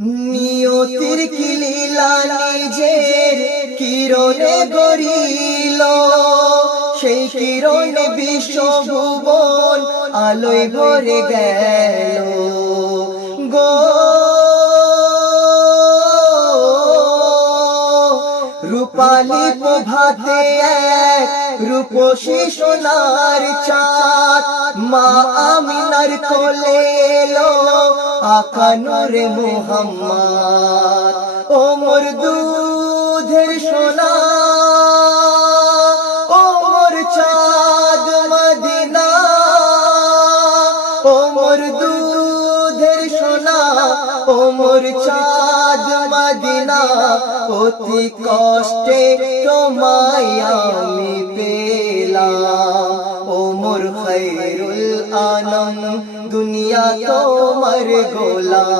নিয়তির কি লীলা নিজের কিরণে গড়িল, সেই কিরণে বিশ্বভুবন আলোয় ভরে গেল গো। রূপালী প্রভাতে এক রূপসী সোনার চাঁদ, মা আমিনার কোলে এলো আকা নূরে মুহাম্মদ। ও মোর দুধের সোনা, ও মোর চাঁদ মদিনা, ও মোর দুধের সোনা, ও মোর চাঁদ মদিনা। অতি কষ্টে তোমায় আমি পেলাম, ও মোর খায়রুল আনাম, দুনিয়া তোমার গোলাম।